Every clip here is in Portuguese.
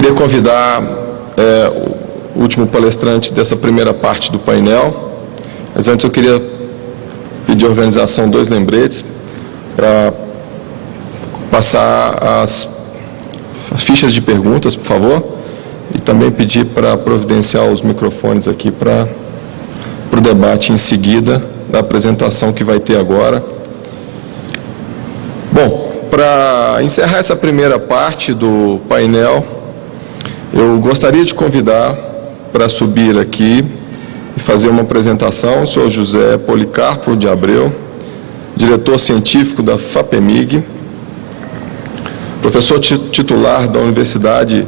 queria convidar o último palestrante dessa primeira parte do painel, mas antes eu queria pedir à organização 2 lembretes para passar as fichas de perguntas, por favor, e também pedir para providenciar os microfones aqui para o debate em seguida da apresentação que vai ter agora. Bom, para encerrar essa primeira parte do painel, eu gostaria de convidar para subir aqui e fazer uma apresentação o senhor José Policarpo de Abreu, diretor científico da FAPEMIG, professor titular da Universidade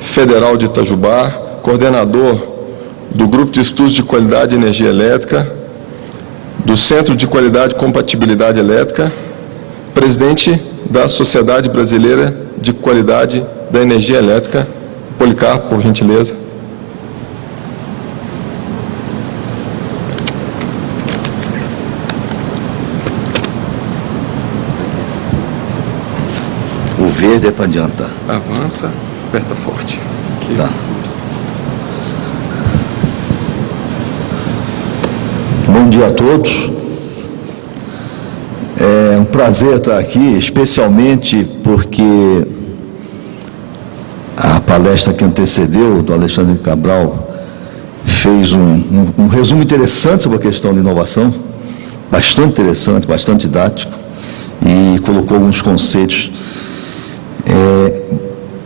Federal de Itajubá, coordenador do Grupo de Estudos de Qualidade de Energia Elétrica, do Centro de Qualidade e Compatibilidade Elétrica, presidente da Sociedade Brasileira de Qualidade da Energia Elétrica. Policarpo, por gentileza. O verde é para adiantar. Avança, aperta forte. Aqui. Tá. Bom dia a todos. É um prazer estar aqui, especialmente porque a palestra que antecedeu, do Alexandre Cabral, fez um resumo interessante sobre a questão de inovação, bastante interessante, bastante didático, e colocou alguns conceitos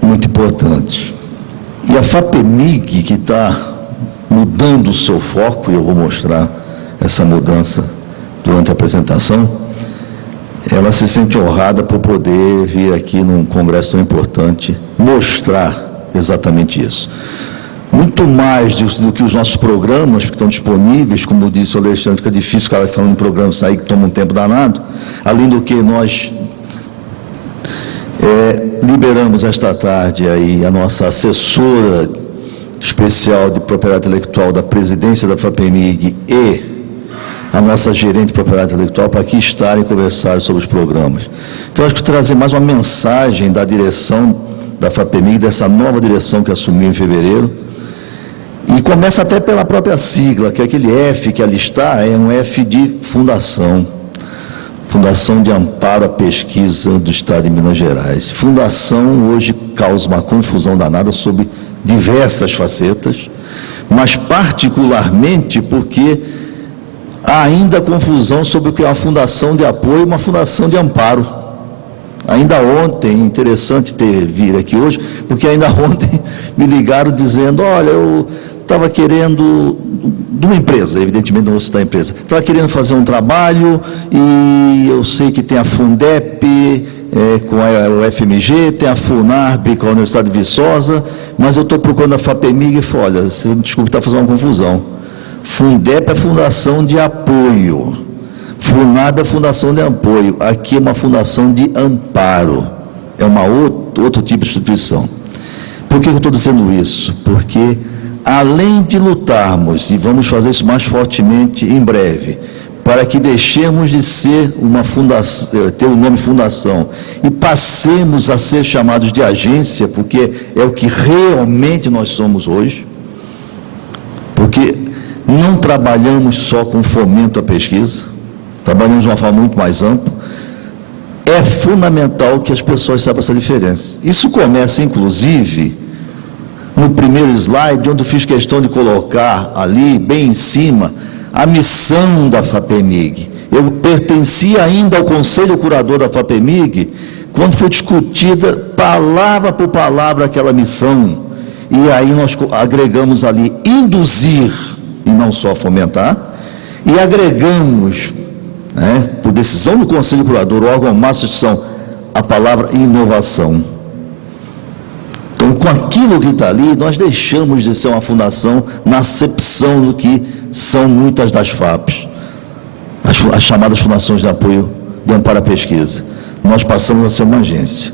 muito importantes. E a FAPEMIG, que está mudando o seu foco, e eu vou mostrar essa mudança durante a apresentação, ela se sente honrada por poder vir aqui num congresso tão importante mostrar exatamente isso. Muito mais do que os nossos programas que estão disponíveis, como disse o Alexandre, fica difícil ficar falando em programas aí que tomam um tempo danado, além do que nós liberamos esta tarde aí a nossa assessora especial de propriedade intelectual da presidência da FAPEMIG e a nossa gerente de propriedade intelectual para aqui estarem e conversar sobre os programas. Então, acho que trazer mais uma mensagem da direção da FAPEMIG, dessa nova direção que assumiu em fevereiro, e começa até pela própria sigla, que é aquele F que ali está, é um F de fundação, Fundação de Amparo à Pesquisa do Estado de Minas Gerais. Fundação hoje causa uma confusão danada sobre diversas facetas, mas particularmente porque há ainda confusão sobre o que é uma fundação de apoio e uma fundação de amparo. Ainda ontem, interessante vir aqui hoje, porque ainda ontem me ligaram dizendo, olha, eu estava querendo, de uma empresa, evidentemente não vou citar a empresa, estava querendo fazer um trabalho e eu sei que tem a Fundep com o FMG, tem a Funarb com a Universidade de Viçosa, mas eu estou procurando a FAPEMIG e falei, olha, desculpe, está fazendo uma confusão. Fundep é fundação de apoio, Funab é fundação de apoio, aqui é uma fundação de amparo, é uma outro tipo de instituição. Por que eu estou dizendo isso? Porque, além de lutarmos, e vamos fazer isso mais fortemente em breve, para que deixemos de ser uma fundação, ter o nome fundação, e passemos a ser chamados de agência, porque é o que realmente nós somos hoje, porque não trabalhamos só com fomento à pesquisa, trabalhamos de uma forma muito mais ampla. É fundamental que as pessoas saibam essa diferença. Isso começa, inclusive, no primeiro slide, onde eu fiz questão de colocar ali, bem em cima, a missão da FAPEMIG. Eu pertencia ainda ao Conselho Curador da FAPEMIG, quando foi discutida, palavra por palavra, aquela missão. E aí nós agregamos ali, induzir, e não só fomentar, e agregamos, por decisão do Conselho Curador, o órgão máximo de instituição, a palavra inovação. Então, com aquilo que está ali, nós deixamos de ser uma fundação na acepção do que são muitas das FAPs, as chamadas fundações de apoio de amparo à pesquisa. Nós passamos a ser uma agência.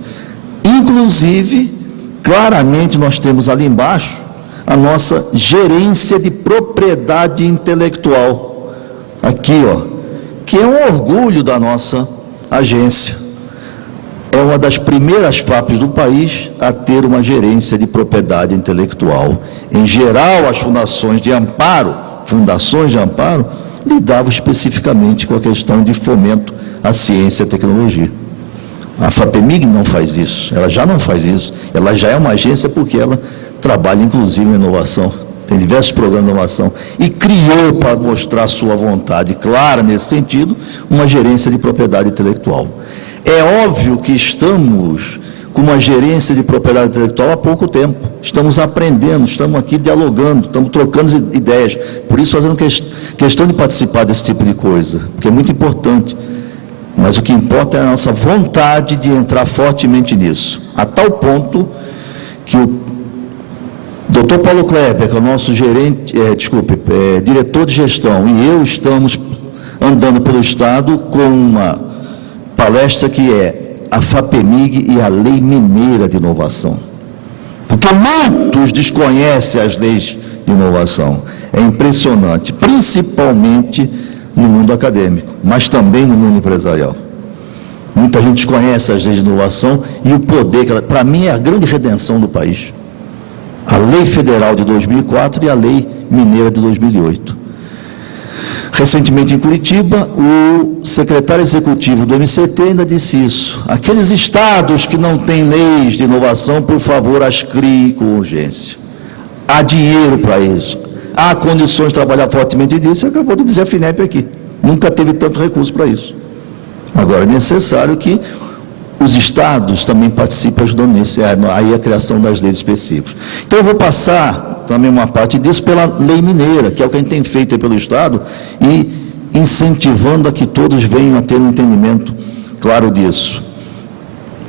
Inclusive, claramente nós temos ali embaixo a nossa gerência de propriedade intelectual, aqui, ó, que é um orgulho da nossa agência. é uma das primeiras FAPs do país a ter uma gerência de propriedade intelectual. Em geral, as fundações de amparo, lidavam especificamente com a questão de fomento à ciência e à tecnologia. A FAPEMIG não faz isso, ela já não faz isso, ela já é uma agência porque ela trabalha inclusive em inovação, tem diversos programas de inovação, e criou, para mostrar sua vontade clara nesse sentido, uma gerência de propriedade intelectual. É óbvio que estamos com uma gerência de propriedade intelectual há pouco tempo, estamos aprendendo, estamos aqui dialogando, estamos trocando ideias, por isso fazendo questão de participar desse tipo de coisa, porque é muito importante. Mas o que importa é a nossa vontade de entrar fortemente nisso, a tal ponto que o Dr. Paulo Kleber, que é o nosso diretor de gestão, e eu estamos andando pelo Estado com uma palestra que é a FAPEMIG e a Lei Mineira de Inovação. Porque muitos desconhecem as leis de inovação. É impressionante, principalmente no mundo acadêmico, mas também no mundo empresarial. Muita gente desconhece as leis de inovação e o poder que ela, para mim, é a grande redenção do país. A Lei Federal de 2004 e a Lei Mineira de 2008. Recentemente em Curitiba, o secretário executivo do MCT ainda disse isso. Aqueles estados que não têm leis de inovação, por favor, as criem com urgência. Há dinheiro para isso. Há condições de trabalhar fortemente nisso. Acabou de dizer a FINEP aqui. Nunca teve tanto recurso para isso. Agora, é necessário que os estados também participem ajudando nisso. Aí a criação das leis específicas. Então, eu vou passar também uma parte disso pela lei mineira, que é o que a gente tem feito aí pelo Estado, e incentivando a que todos venham a ter um entendimento claro disso.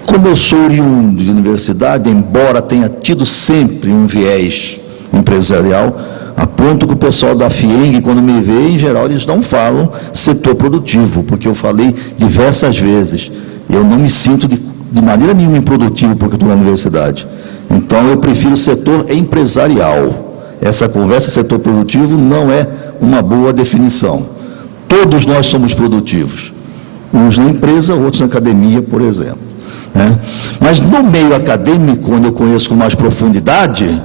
Como eu sou oriundo de universidade, embora tenha tido sempre um viés empresarial, a ponto que o pessoal da FIENG, quando me vê, em geral, eles não falam setor produtivo, porque eu falei diversas vezes, eu não me sinto de maneira nenhuma improdutivo porque eu estou na universidade. Então, eu prefiro o setor empresarial. Essa conversa setor produtivo não é uma boa definição. Todos nós somos produtivos. Uns na empresa, outros na academia, por exemplo. Né? Mas no meio acadêmico, onde eu conheço com mais profundidade,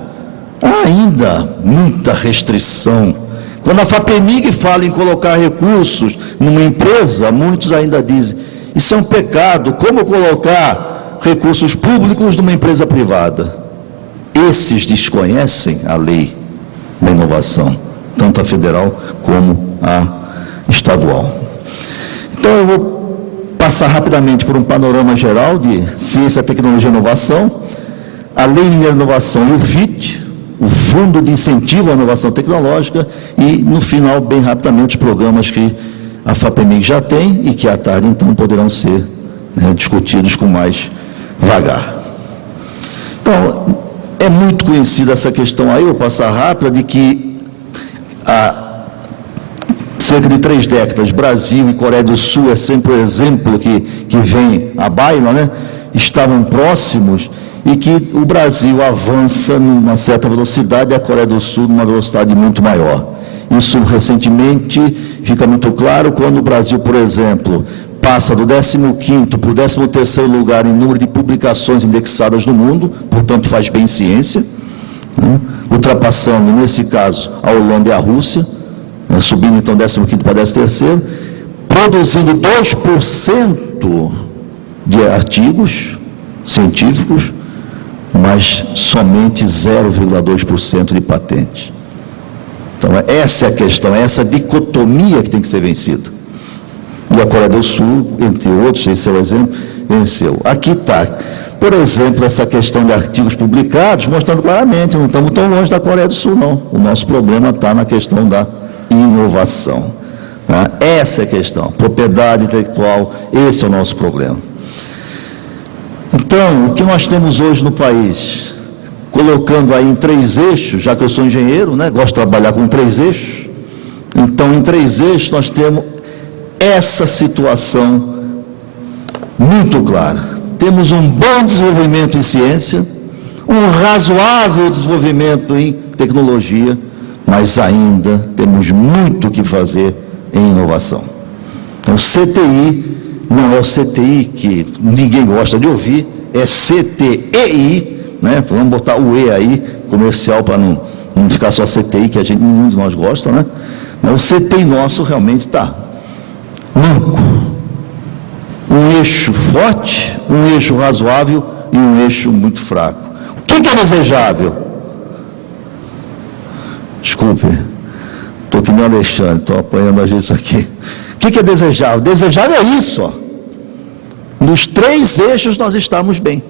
há ainda muita restrição. Quando a FAPEMIG fala em colocar recursos numa empresa, muitos ainda dizem, isso é um pecado, como colocar recursos públicos numa empresa privada? Esses desconhecem a lei da inovação, tanto a federal como a estadual. Então, eu vou passar rapidamente por um panorama geral de ciência, tecnologia e inovação, a Lei Mineira de Inovação e o FIT, o Fundo de Incentivo à Inovação Tecnológica, e, no final, bem rapidamente, os programas que a FAPEMIG já tem e que à tarde, então, poderão ser discutidos com mais vagar. Então, é muito conhecida essa questão aí, eu vou passar rápida, de que há cerca de 3 décadas, Brasil e Coreia do Sul é sempre o exemplo que vem à baila, né? Estavam próximos, e que o Brasil avança numa certa velocidade e a Coreia do Sul numa velocidade muito maior. Isso recentemente fica muito claro quando o Brasil, por exemplo, passa do 15º para o 13º lugar em número de publicações indexadas no mundo, portanto faz bem ciência, ultrapassando, nesse caso, a Holanda e a Rússia, subindo então 15º para 13º, produzindo 2% de artigos científicos, mas somente 0,2% de patente. Então, essa é a questão, é essa dicotomia que tem que ser vencida. E a Coreia do Sul, entre outros, esse é o exemplo, venceu. Aqui está, por exemplo, essa questão de artigos publicados, mostrando claramente, não estamos tão longe da Coreia do Sul, não. O nosso problema está na questão da inovação. Tá? Essa é a questão, propriedade intelectual, esse é o nosso problema. Então, o que nós temos hoje no país, colocando aí em 3 eixos, já que eu sou engenheiro, né, gosto de trabalhar com 3 eixos, então em 3 eixos nós temos essa situação muito clara. Temos um bom desenvolvimento em ciência, um razoável desenvolvimento em tecnologia, mas ainda temos muito o que fazer em inovação. Então, CTI não é o CTI, que ninguém gosta de ouvir, é CTEI, né? Vamos botar o E aí, comercial, para não ficar só CTI, que nenhum de nós gosta, né? Mas o CTI nosso realmente está manco. Um eixo forte, um eixo razoável e um eixo muito fraco. O que é desejável? Desculpe, estou que nem o Alexandre, estou apanhando a gente aqui. O que é desejável? Desejável é isso, ó. Nos 3 eixos nós estamos bem: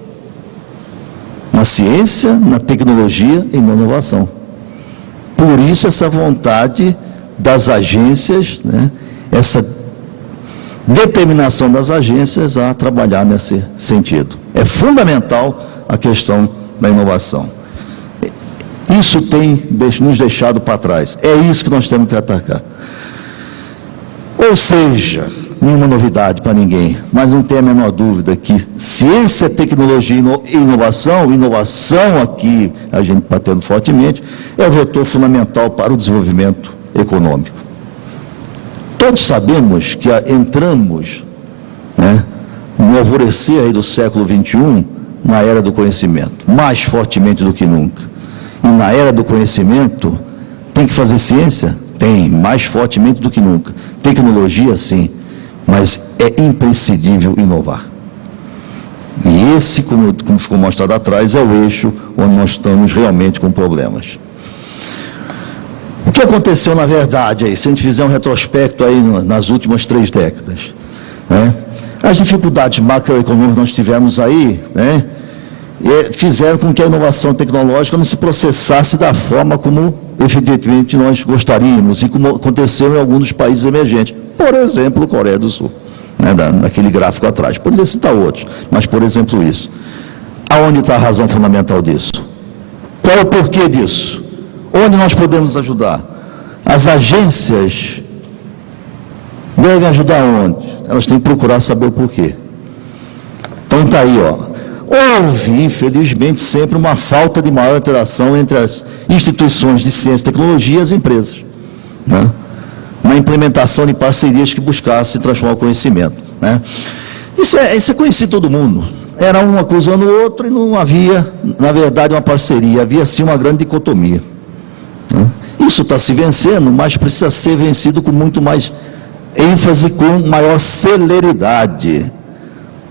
na ciência, na tecnologia e na inovação. Por isso essa vontade das agências, né, essa determinação das agências a trabalhar nesse sentido. É fundamental a questão da inovação. Isso tem nos deixado para trás. É isso que nós temos que atacar. Ou seja, nenhuma novidade para ninguém, mas não tem a menor dúvida que ciência, tecnologia e inovação aqui, a gente batendo fortemente, é o vetor fundamental para o desenvolvimento econômico. Todos sabemos que entramos, né, no alvorecer aí do século XXI, na era do conhecimento, mais fortemente do que nunca. E na era do conhecimento, tem que fazer ciência? Tem, mais fortemente do que nunca. Tecnologia, sim, mas é imprescindível inovar. E esse, como ficou mostrado atrás, é o eixo onde nós estamos realmente com problemas. O que aconteceu na verdade aí, se a gente fizer um retrospecto aí nas últimas 3 décadas, né? As dificuldades macroeconômicas que nós tivemos aí, né, fizeram com que a inovação tecnológica não se processasse da forma como evidentemente nós gostaríamos e como aconteceu em alguns dos países emergentes. Por exemplo, Coreia do Sul, né, naquele gráfico atrás. Poderia citar outros, mas por exemplo isso. Aonde está a razão fundamental disso? Qual é o porquê disso? Onde nós podemos ajudar? As agências devem ajudar onde? Elas têm que procurar saber o porquê. Então está aí, ó. Houve, infelizmente, sempre uma falta de maior interação entre as instituições de ciência e tecnologia e as empresas, né? Uma implementação de parcerias que buscasse transformar o conhecimento, né? Isso é conhecido todo mundo. Era um acusando o outro e não havia, na verdade, uma parceria. Havia, sim, uma grande dicotomia, né? Isso está se vencendo, mas precisa ser vencido com muito mais ênfase, com maior celeridade.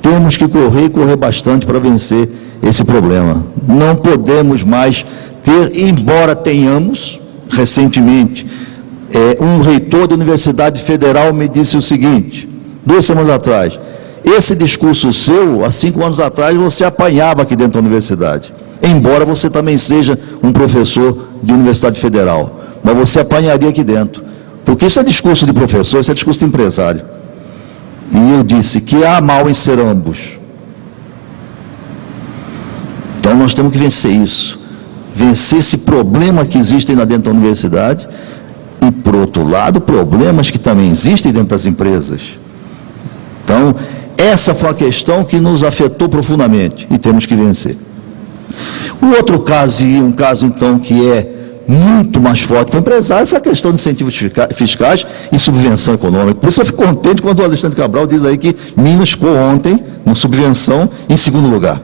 Temos que correr bastante para vencer esse problema. Não podemos mais ter, embora tenhamos, recentemente, um reitor da Universidade Federal me disse o seguinte, 2 semanas atrás: esse discurso seu, há 5 anos atrás, você apanhava aqui dentro da universidade, embora você também seja um professor de Universidade Federal, mas você apanharia aqui dentro, porque isso é discurso de professor, isso é discurso de empresário. E eu disse que há mal em ser ambos. Então nós temos que vencer isso, vencer esse problema que existe lá dentro da universidade e, por outro lado, problemas que também existem dentro das empresas. Então, essa foi a questão que nos afetou profundamente e temos que vencer. O outro caso, e um caso então que é muito mais forte para o empresário, foi a questão de incentivos fiscais e subvenção econômica. Por isso eu fico contente quando o Alexandre Cabral diz aí que Minas ficou ontem, no subvenção, em 2º lugar.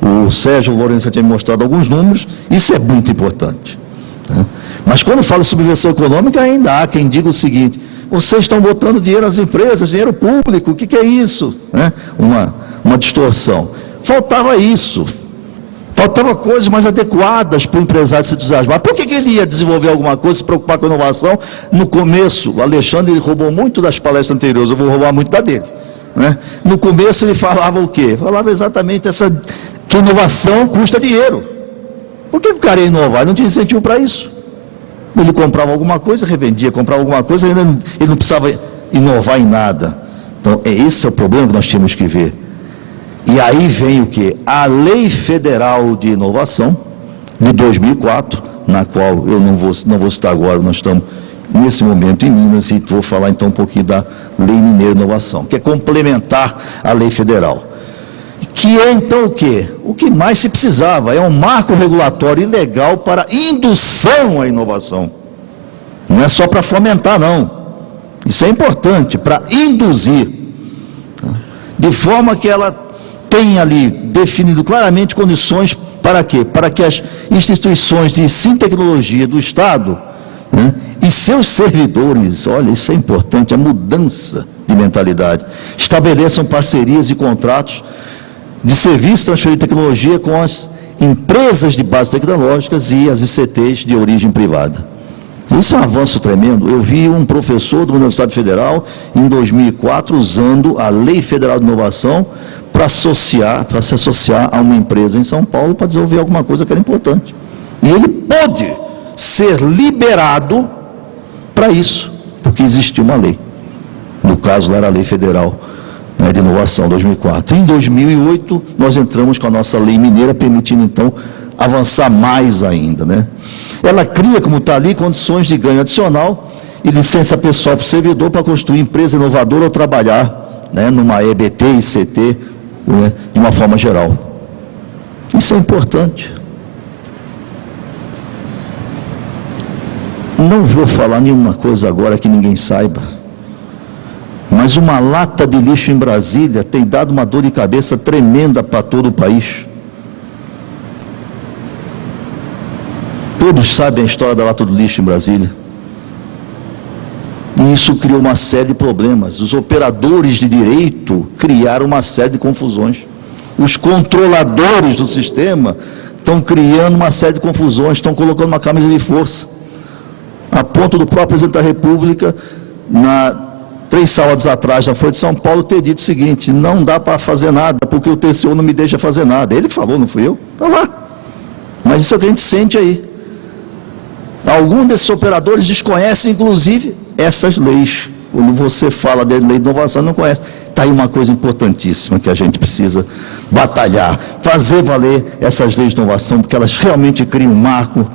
O Sérgio Lourenço já tinha mostrado alguns números, isso é muito importante, né? Mas quando fala de subvenção econômica, ainda há quem diga o seguinte: vocês estão botando dinheiro nas empresas, dinheiro público, o que é isso? Né? Uma distorção. Faltava isso. Faltava coisas mais adequadas para o empresário se entusiasmar. Por que ele ia desenvolver alguma coisa, se preocupar com a inovação? No começo, o Alexandre roubou muito das palestras anteriores, eu vou roubar muito da dele, né? No começo ele falava o quê? Falava exatamente que inovação custa dinheiro. Por que o cara ia inovar? Ele não tinha incentivo para isso. Ele comprava alguma coisa, revendia, comprava alguma coisa, ele não precisava inovar em nada. Então, esse é o problema que nós temos que ver. E aí vem o quê? A Lei Federal de Inovação, de 2004, na qual eu não vou citar agora, nós estamos nesse momento em Minas, e vou falar então um pouquinho da Lei Mineira de Inovação, que é complementar à Lei Federal. Que é então o quê? O que mais se precisava, é um marco regulatório e legal para indução à inovação. Não é só para fomentar, não. Isso é importante, para induzir. de forma que ela tenha ali definido claramente condições para quê? Para que as instituições de ensino e tecnologia do Estado, né, e seus servidores, olha, isso é importante, a mudança de mentalidade, estabeleçam parcerias e contratos de serviço, transferir tecnologia com as empresas de base tecnológicas e as ICTs de origem privada. Isso é um avanço tremendo. Eu vi um professor da Universidade Federal, em 2004, usando a Lei Federal de Inovação para se associar a uma empresa em São Paulo para desenvolver alguma coisa que era importante. E ele pôde ser liberado para isso, porque existia uma lei. No caso, lá era a Lei Federal, né, de Inovação, 2004. Em 2008, nós entramos com a nossa lei mineira, permitindo, então, avançar mais ainda, né? Ela cria, como está ali, condições de ganho adicional e licença pessoal para o servidor para construir empresa inovadora ou trabalhar, né, numa EBT, ICT, né, de uma forma geral. Isso é importante. Não vou falar nenhuma coisa agora que ninguém saiba, mas uma lata de lixo em Brasília tem dado uma dor de cabeça tremenda para todo o país. Todos sabem a história da lata do lixo em Brasília. E isso criou uma série de problemas. Os operadores de direito criaram uma série de confusões. Os controladores do sistema estão criando uma série de confusões, estão colocando uma camisa de força. A ponto do próprio presidente da República, 3 sábados atrás, na Folha de São Paulo, ter dito o seguinte: não dá para fazer nada, porque o TCU não me deixa fazer nada. Ele que falou, não fui eu? Está lá. Mas isso é o que a gente sente aí. Alguns desses operadores desconhecem, inclusive, essas leis. Quando você fala de lei de inovação, não conhece. Está aí uma coisa importantíssima que a gente precisa batalhar, fazer valer essas leis de inovação, porque elas realmente criam um marco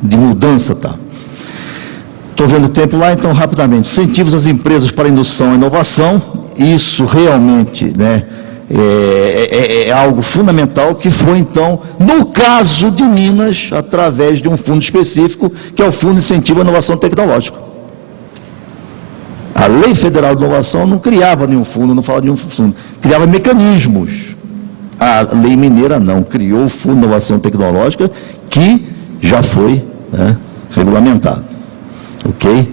de mudança, tá? Estou vendo o tempo lá, então, rapidamente. Incentivos às empresas para indução e inovação, isso realmente, né, é algo fundamental, que foi, então, no caso de Minas, através de um fundo específico, que é o Fundo de Incentivo à Inovação Tecnológica. A Lei Federal de Inovação não criava nenhum fundo, não falava de nenhum fundo, criava mecanismos. A Lei Mineira não, criou o Fundo de Inovação Tecnológica, que já foi, né, regulamentado. Ok?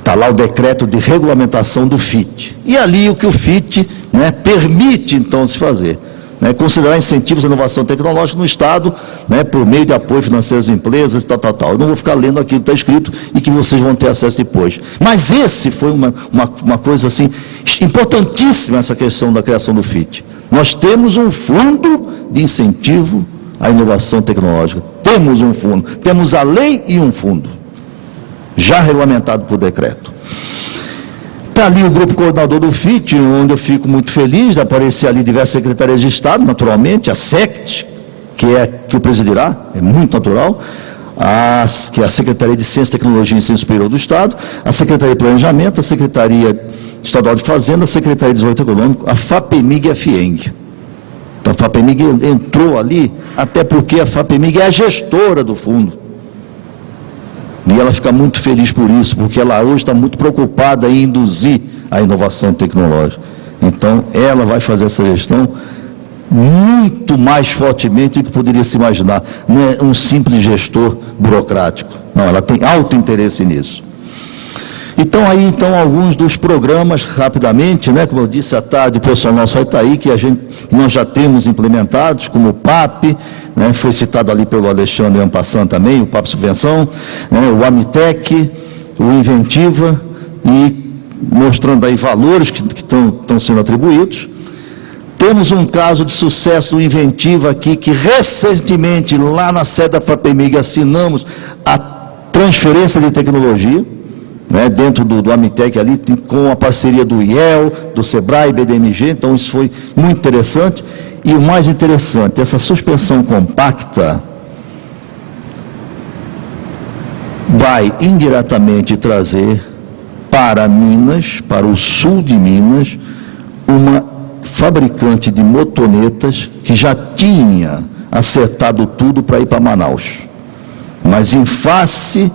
Está lá o decreto de regulamentação do FIT. E ali o que o FIT, né, permite, então, se fazer. Né, considerar incentivos à inovação tecnológica no Estado, né, por meio de apoio financeiro às empresas, tal. Eu não vou ficar lendo aquilo que está escrito e que vocês vão ter acesso depois. Mas esse foi uma coisa, assim, importantíssima, essa questão da criação do FIT. Nós temos um fundo de incentivo à inovação tecnológica. Temos um fundo. Temos a lei e um fundo, já regulamentado por decreto. Está ali o grupo coordenador do FIT, onde eu fico muito feliz de aparecer ali diversas secretarias de Estado, naturalmente, a SECT, que o presidirá, é muito natural, que é a Secretaria de Ciência, Tecnologia e Ensino Superior do Estado, a Secretaria de Planejamento, a Secretaria Estadual de Fazenda, a Secretaria de Desenvolvimento Econômico, a FAPEMIG e a FIENG. Então a FAPEMIG entrou ali, até porque a FAPEMIG é a gestora do fundo. E ela fica muito feliz por isso, porque ela hoje está muito preocupada em induzir a inovação tecnológica. Então, ela vai fazer essa gestão muito mais fortemente do que poderia se imaginar. Não é um simples gestor burocrático. Não, ela tem alto interesse nisso. Então, aí, alguns dos programas, rapidamente, né, como eu disse à tarde, o pessoal nosso vai estar aí, que nós já temos implementados, como o PAP, né, foi citado ali pelo Alexandre Ampassan também, o PAP Subvenção, né, o Amitec, o Inventiva, e mostrando aí valores que estão sendo atribuídos. Temos um caso de sucesso do Inventiva aqui, que recentemente, lá na sede da FAPEMIG, assinamos a transferência de tecnologia, né, dentro do Amitec ali, com a parceria do IEL, do SEBRAE, BDMG, então isso foi muito interessante. E o mais interessante, essa suspensão compacta vai indiretamente trazer para Minas, para o sul de Minas, uma fabricante de motonetas que já tinha acertado tudo para ir para Manaus. Mas em face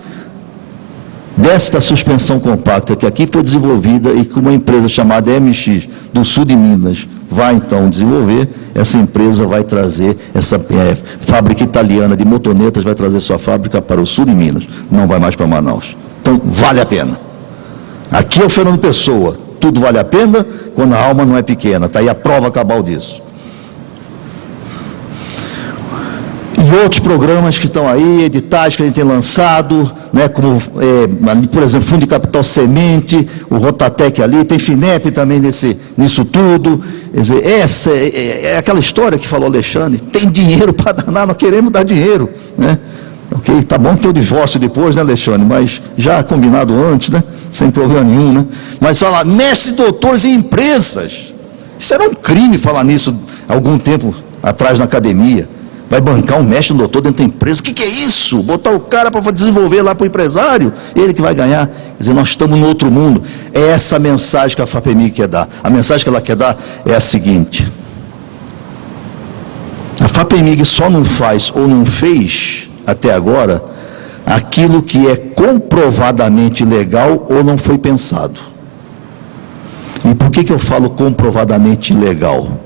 desta suspensão compacta, que aqui foi desenvolvida e que uma empresa chamada MX, do sul de Minas, vai então desenvolver, essa empresa vai trazer, essa fábrica italiana de motonetas vai trazer sua fábrica para o sul de Minas, não vai mais para Manaus. Então, vale a pena. Aqui é o Fernando Pessoa, tudo vale a pena quando a alma não é pequena, está aí a prova cabal disso. E outros programas que estão aí, editais que a gente tem lançado, né, como, por exemplo, Fundo de Capital Semente, o Rotatec ali, tem FINEP também nisso tudo. Quer dizer, essa é aquela história que falou Alexandre, tem dinheiro para danar, nós queremos dar dinheiro, né? Ok, tá bom que tem o divórcio depois, né, Alexandre, mas já combinado antes, né, sem problema nenhum, né? Mas fala, mestres, doutores em empresas, isso era um crime falar nisso algum tempo atrás na academia. Vai bancar um mestre, um doutor dentro da empresa, o que é isso? Botar o cara para desenvolver lá para o empresário, ele que vai ganhar. Quer dizer, nós estamos no outro mundo. É essa a mensagem que a FAPEMIG quer dar. A mensagem que ela quer dar é a seguinte: a FAPEMIG só não faz ou não fez, até agora, aquilo que é comprovadamente legal ou não foi pensado. E por que eu falo comprovadamente legal?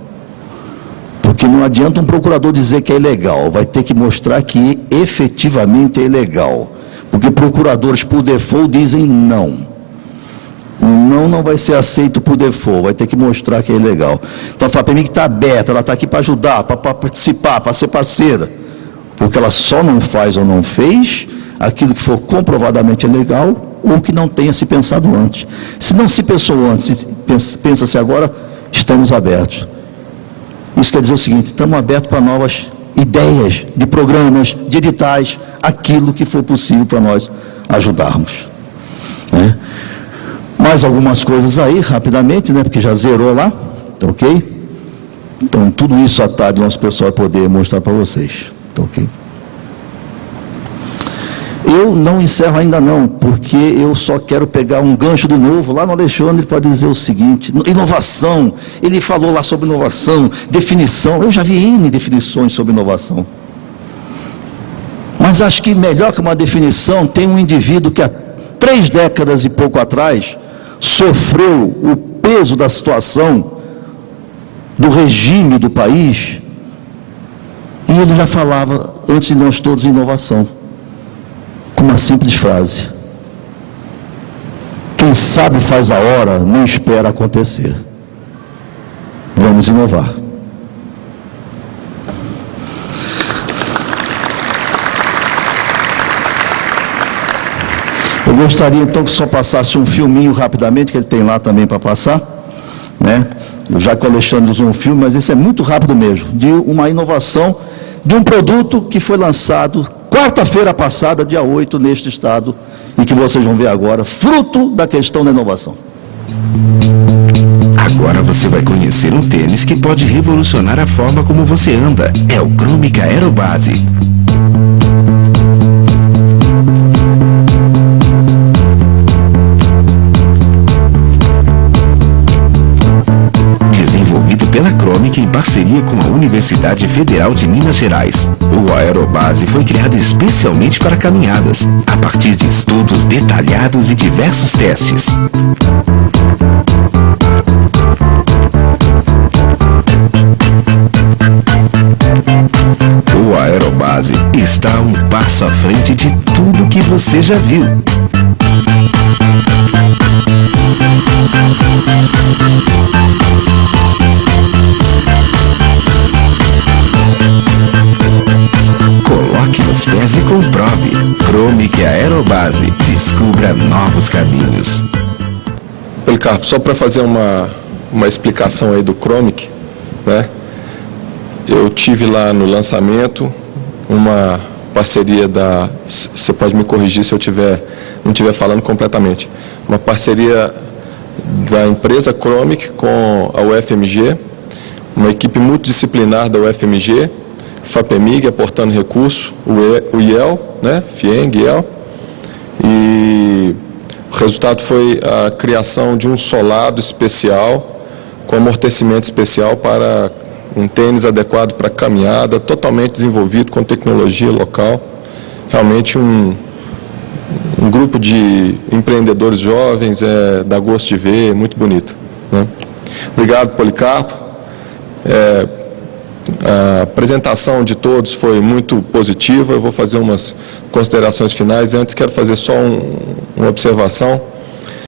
Porque não adianta um procurador dizer que é ilegal, vai ter que mostrar que efetivamente é ilegal. Porque procuradores por default dizem não. O não vai ser aceito por default, vai ter que mostrar que é ilegal. Então a FAPEMIG está aberta, ela está aqui para ajudar, para participar, para ser parceira. Porque ela só não faz ou não fez aquilo que for comprovadamente ilegal ou que não tenha se pensado antes. Se não se pensou antes, pensa-se agora, estamos abertos. Isso quer dizer o seguinte, estamos abertos para novas ideias de programas, de editais, aquilo que for possível para nós ajudarmos. Né? Mais algumas coisas aí, rapidamente, né, porque já zerou lá, ok? Então, tudo isso à tarde o nosso pessoal vai poder mostrar para vocês, ok? Eu não encerro ainda não, porque eu só quero pegar um gancho de novo lá no Alexandre para dizer o seguinte, inovação, ele falou lá sobre inovação, definição, eu já vi N definições sobre inovação. Mas acho que melhor que uma definição, tem um indivíduo que há 3 décadas e pouco atrás sofreu o peso da situação, do regime do país, e ele já falava, antes de nós todos, em inovação. Com uma simples frase: quem sabe faz a hora, não espera acontecer. Vamos inovar. Eu gostaria então que só passasse um filminho rapidamente, que ele tem lá também para passar, né? Já que o Alexandre usou um filme, mas isso é muito rápido mesmo, de uma inovação, de um produto que foi lançado quarta-feira passada, dia 8, neste estado, e que vocês vão ver agora, fruto da questão da inovação. Agora você vai conhecer um tênis que pode revolucionar a forma como você anda. É o Chromic Aerobase. Pela Chromic em parceria com a Universidade Federal de Minas Gerais. O Aerobase foi criado especialmente para caminhadas, a partir de estudos detalhados e diversos testes. O Aerobase está um passo à frente de tudo que você já viu. Coloque nos pés e comprove. Chromic Aerobase. Descubra novos caminhos. Policarpo, só para fazer uma explicação aí do Chromic, né? Eu tive lá no lançamento uma parceria da... Você pode me corrigir se eu não estiver falando completamente. Uma parceria da empresa Chromic com a UFMG, uma equipe multidisciplinar da UFMG, FAPEMIG aportando recurso, o IEL, né? FIENG, IEL, e o resultado foi a criação de um solado especial, com amortecimento especial para um tênis adequado para caminhada, totalmente desenvolvido com tecnologia local. Realmente um grupo de empreendedores jovens, dá gosto de ver, muito bonito, né? Obrigado, Policarpo. A apresentação de todos foi muito positiva. Eu vou fazer umas considerações finais. Antes, quero fazer só uma observação.